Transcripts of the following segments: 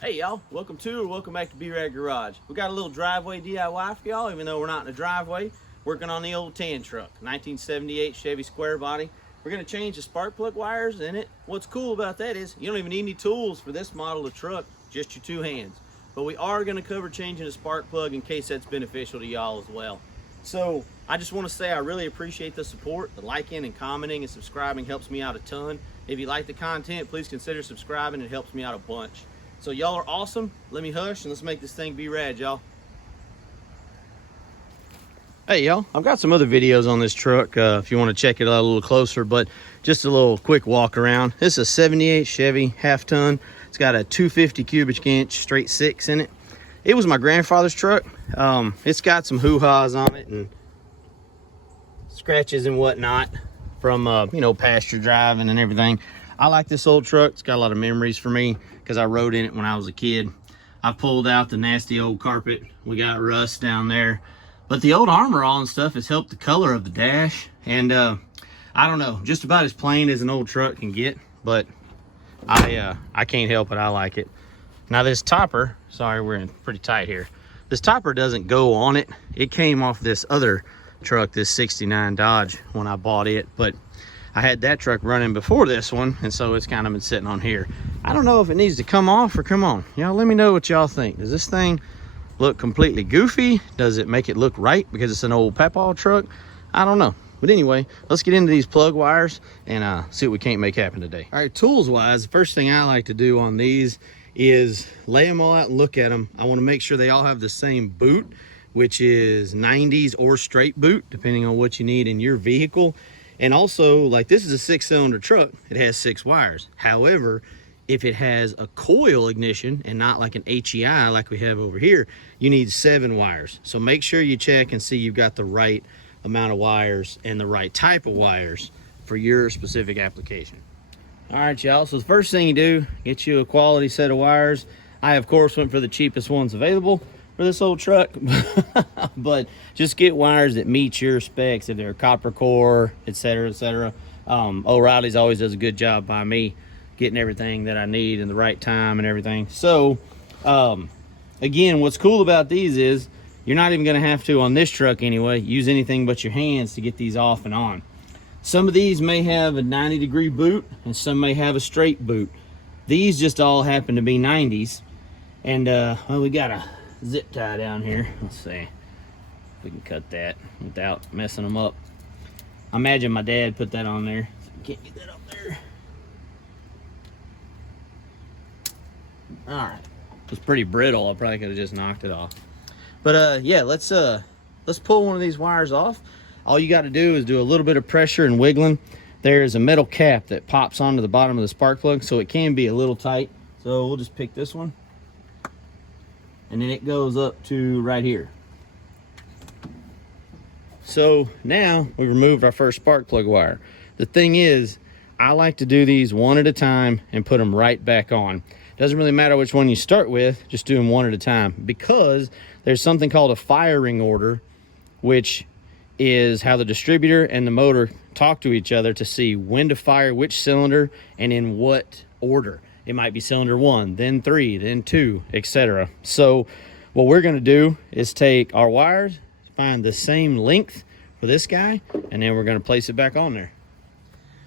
Hey y'all, welcome back to B-Rad Garage. We got a little driveway DIY for y'all, even though we're not in a driveway. Working on the old tan truck, 1978 Chevy Squarebody. We're gonna change the spark plug wires in it. What's cool about that is you don't even need any tools for this model of truck, just your two hands. But we are gonna cover changing the spark plug in case that's beneficial to y'all as well. So I just wanna say I really appreciate the support. The liking and commenting and subscribing helps me out a ton. If you like the content, please consider subscribing. It helps me out a bunch. So y'all are awesome. Let me hush and let's make this thing be rad, y'all. Hey y'all, I've got some other videos on this truck if you want to check it out a little closer, but just a little quick walk around. This is a 78 Chevy half ton. It's got a 250 cubic inch straight six in it. It was my grandfather's truck. It's got some hoo-ha's on it and scratches and whatnot from you know, pasture driving and everything. I like this old truck. It's got a lot of memories for me because I rode in it when I was a kid. I pulled out the nasty old carpet. We got rust down there, but the old Armor All and stuff has helped the color of the dash. And I don't know, just about as plain as an old truck can get, but I can't help it. I like it. Now this topper, sorry, we're in pretty tight here. This topper doesn't go on it. It came off this other truck, this 69 Dodge, when I bought it, but I had that truck running before this one, and so it's kind of been sitting on here. I don't know if it needs to come off or come on. Y'all let me know what y'all think. Does this thing look completely goofy? Does it make it look right because it's an old papaw truck? I don't know. But anyway, let's get into these plug wires and see what we can't make happen today. All right, tools wise, the first thing I like to do on these is lay them all out and look at them. I want to make sure they all have the same boot, which is 90s or straight boot, depending on what you need in your vehicle. And also, like, this is a 6-cylinder truck. It has 6 wires. However, if it has a coil ignition and not like an HEI like we have over here, you need 7 wires. So make sure you check and see you've got the right amount of wires and the right type of wires for your specific application. All right, y'all. So the first thing you do, get you a quality set of wires. I, of course, went for the cheapest ones available for this old truck, but just get wires that meet your specs. If they're copper core, etc., etc. O'Reilly's always does a good job by me getting everything that I need in the right time and everything. So again, what's cool about these is you're not even going to have to, on this truck anyway, use anything but your hands to get these off and on. Some of these may have a 90-degree boot and some may have a straight boot. These just all happen to be 90s. And well, we got a zip tie down here. Let's see if we can cut that without messing them up. I imagine my dad put that on there. Can't get that up there. All right, it was pretty brittle. I probably could have just knocked it off. But yeah, let's pull one of these wires off. All you got to do is do a little bit of pressure and wiggling. There's a metal cap that pops onto the bottom of the spark plug, so it can be a little tight. So we'll just pick this one, and then it goes up to right here. So now we removed our first spark plug wire. The thing is, I like to do these one at a time and put them right back on. Doesn't really matter which one you start with, just do them one at a time, because there's something called a firing order, which is how the distributor and the motor talk to each other to see when to fire which cylinder and in what order. It might be cylinder 1, then 3, then 2, etc. So what we're going to do is take our wires, find the same length for this guy, and then we're going to place it back on there.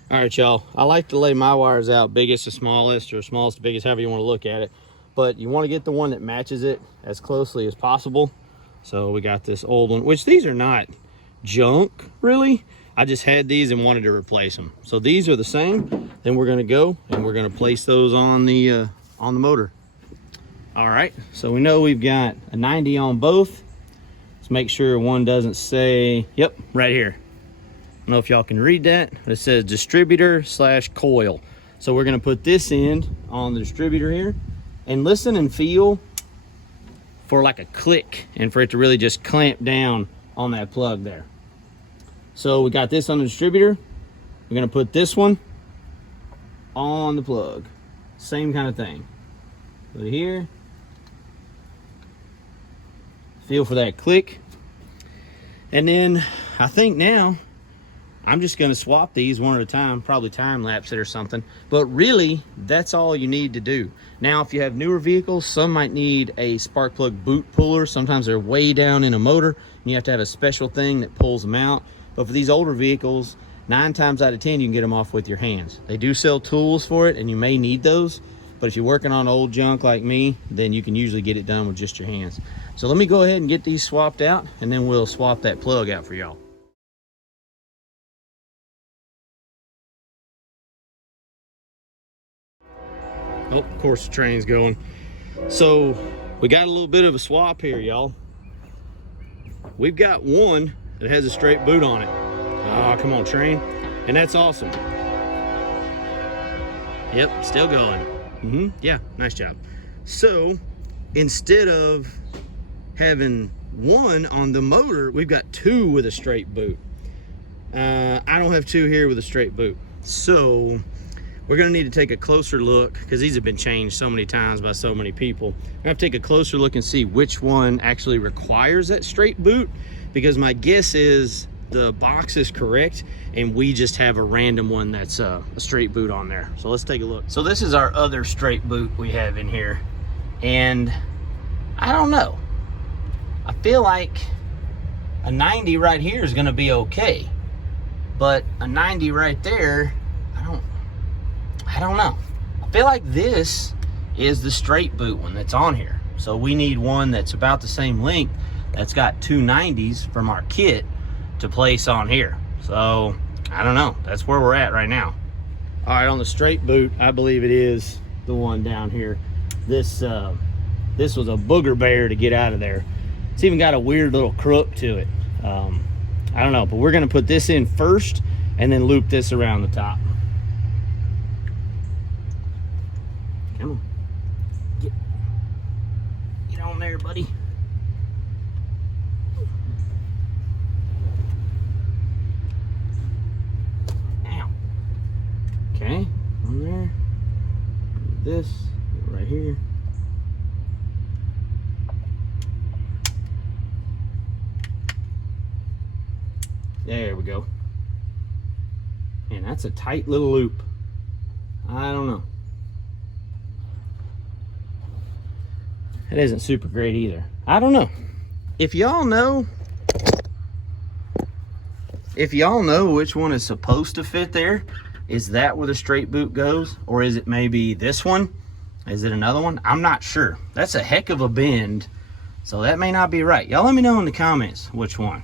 All right, y'all. I like to lay my wires out biggest to smallest, or smallest to biggest, however you want to look at it. But you want to get the one that matches it as closely as possible. So we got this old one, which these are not junk, really. I just had these and wanted to replace them. So these are the same. Then we're going to go and we're going to place those on the motor. All right, so we know we've got a 90 on both. Let's make sure one doesn't say, yep, right here. I don't know if y'all can read that, but it says distributor/coil. So we're going to put this end on the distributor here, and listen and feel for like a click and for it to really just clamp down on that plug there. So we got this on the distributor. We're going to put this one on the plug. Same kind of thing. Put it here. Feel for that click. And then I think now I'm just going to swap these one at a time, probably time lapse it or something. But really, that's all you need to do. Now, if you have newer vehicles, some might need a spark plug boot puller. Sometimes they're way down in a motor, and you have to have a special thing that pulls them out. But for these older vehicles, 9 times out of 10, you can get them off with your hands. They do sell tools for it, and you may need those. But if you're working on old junk like me, then you can usually get it done with just your hands. So let me go ahead and get these swapped out, and then we'll swap that plug out for y'all. Oh, of course the train's going. So we got a little bit of a swap here, y'all. We've got one that has a straight boot on it. Oh, come on, train. And that's awesome. Yep, still going. Yeah, nice job. So instead of having one on the motor, we've got 2 with a straight boot. I don't have 2 here with a straight boot. So we're gonna need to take a closer look, because these have been changed so many times by so many people. I'm gonna have to take a closer look and see which one actually requires that straight boot, because my guess is the box is correct and we just have a random one that's a straight boot on there. So let's take a look. So this is our other straight boot we have in here, and I don't know, I feel like a 90 right here is gonna be okay, but a 90 right there, I don't know. I feel like this is the straight boot one that's on here. So we need one that's about the same length, that's got 2 90s from our kit to place on here. So I don't know, that's where we're at right now. All right, on the straight boot, I believe it is the one down here. This was a booger bear to get out of there. It's even got a weird little crook to it. I don't know, but we're gonna put this in first and then loop this around the top. Come on, get on there, buddy. Ow. Okay, on there. This right here. There we go. And that's a tight little loop. I don't know. It isn't super great either. I don't know. If y'all know which one is supposed to fit there, is that where the straight boot goes? Or is it maybe this one? Is it another one? I'm not sure. That's a heck of a bend, so that may not be right. Y'all let me know in the comments which one.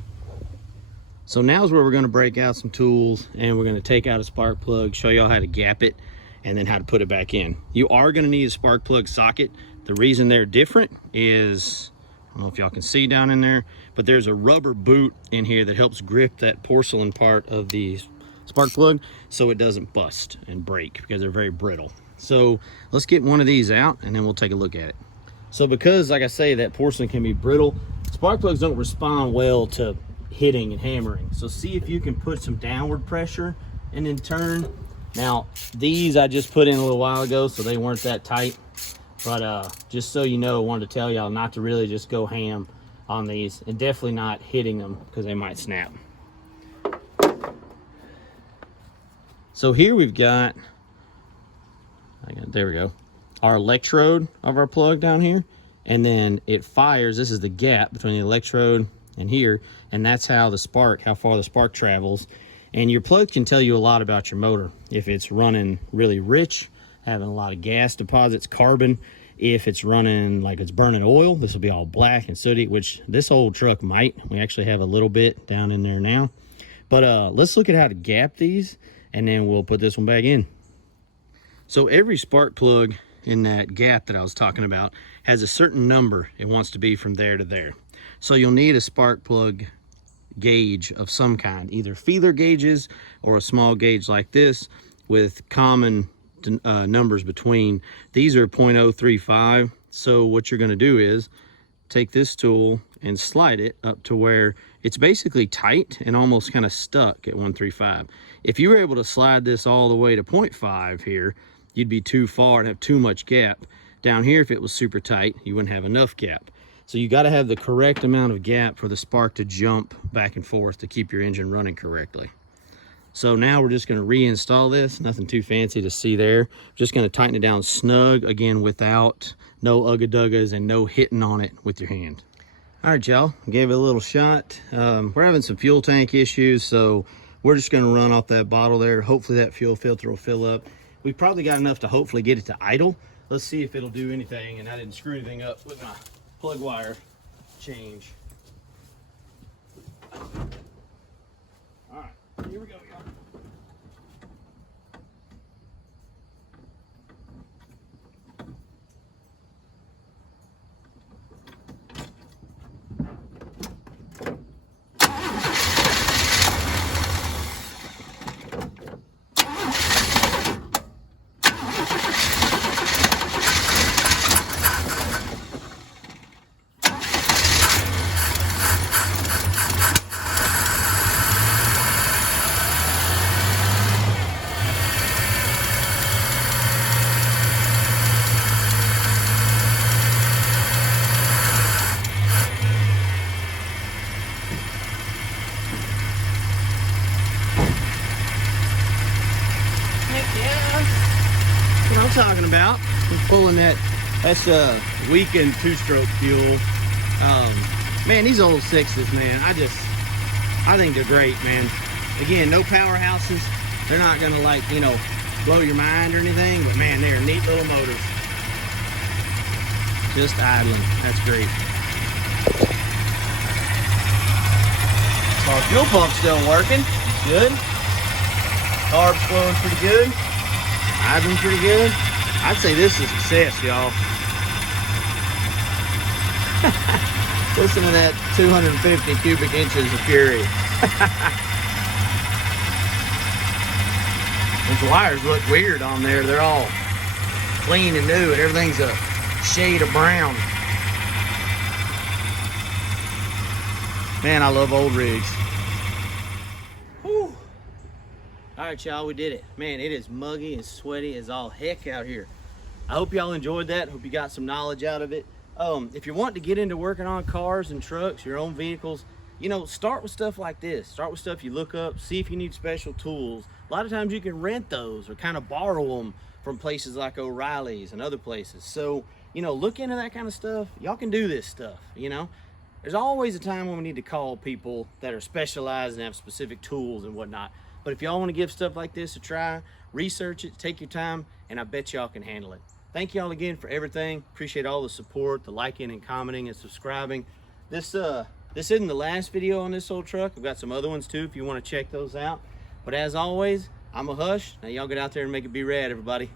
So now's where we're gonna break out some tools, and we're gonna take out a spark plug, show y'all how to gap it, and then how to put it back in. You are gonna need a spark plug socket. The reason they're different is, I don't know if y'all can see down in there, but there's a rubber boot in here that helps grip that porcelain part of the spark plug so it doesn't bust and break, because they're very brittle. So let's get one of these out and then we'll take a look at it. So because, like I say, that porcelain can be brittle, spark plugs don't respond well to hitting and hammering. So see if you can put some downward pressure and then turn. Now these I just put in a little while ago, so they weren't that tight. But just so you know, I wanted to tell y'all not to really just go ham on these, and definitely not hitting them because they might snap. So here we've got, there we go, our electrode of our plug down here, and then it fires. This is the gap between the electrode and here, and that's how far the spark travels. And your plug can tell you a lot about your motor. If it's running really rich, having a lot of gas deposits, carbon. If it's running like it's burning oil, this will be all black and sooty, which this old truck might. We actually have a little bit down in there now. But let's look at how to gap these, and then we'll put this one back in. So every spark plug in that gap that I was talking about has a certain number it wants to be from there to there. So you'll need a spark plug gauge of some kind, either feeler gauges or a small gauge like this with common numbers between. These are 0.035. So what you're going to do is take this tool and slide it up to where it's basically tight and almost kind of stuck at 135. If you were able to slide this all the way to 0.5 here, you'd be too far and have too much gap. Down here, if it was super tight, you wouldn't have enough gap. So you got to have the correct amount of gap for the spark to jump back and forth to keep your engine running correctly. So now we're just gonna reinstall this. Nothing too fancy to see there. Just gonna tighten it down snug, again, without no ugga-duggas and no hitting on it with your hand. All right, y'all, gave it a little shot. We're having some fuel tank issues, so we're just gonna run off that bottle there. Hopefully that fuel filter will fill up. We've probably got enough to hopefully get it to idle. Let's see if it'll do anything, and I didn't screw anything up with my plug wire change. All right, here we go, y'all. What I'm talking about. We're pulling that's weakened two-stroke fuel. Man, these old sixes, man, I think they're great, man. Again, no powerhouses. They're not gonna, like, you know, blow your mind or anything, but man, they are neat little motors. Just idling. That's great. Our fuel pump's still working. Good. Carb's flowing pretty good. Idling pretty good. I'd say this is a success, y'all. Listen to that 250 cubic inches of fury. Those wires look weird on there. They're all clean and new, and everything's a shade of brown. Man, I love old rigs. Whew. All right, y'all, we did it. Man, it is muggy and sweaty as all heck out here. I hope y'all enjoyed that. Hope you got some knowledge out of it. If you want to get into working on cars and trucks, your own vehicles, you know, start with stuff like this. Start with stuff you look up, see if you need special tools. A lot of times you can rent those or kind of borrow them from places like O'Reilly's and other places. So, you know, look into that kind of stuff. Y'all can do this stuff, you know. There's always a time when we need to call people that are specialized and have specific tools and whatnot. But if y'all want to give stuff like this a try, research it, take your time, and I bet y'all can handle it. Thank y'all again for everything. Appreciate all the support, the liking and commenting and subscribing. This isn't the last video on this old truck. I've got some other ones too if you want to check those out. But as always, I'm a Hush. Now y'all get out there and make it be rad, everybody.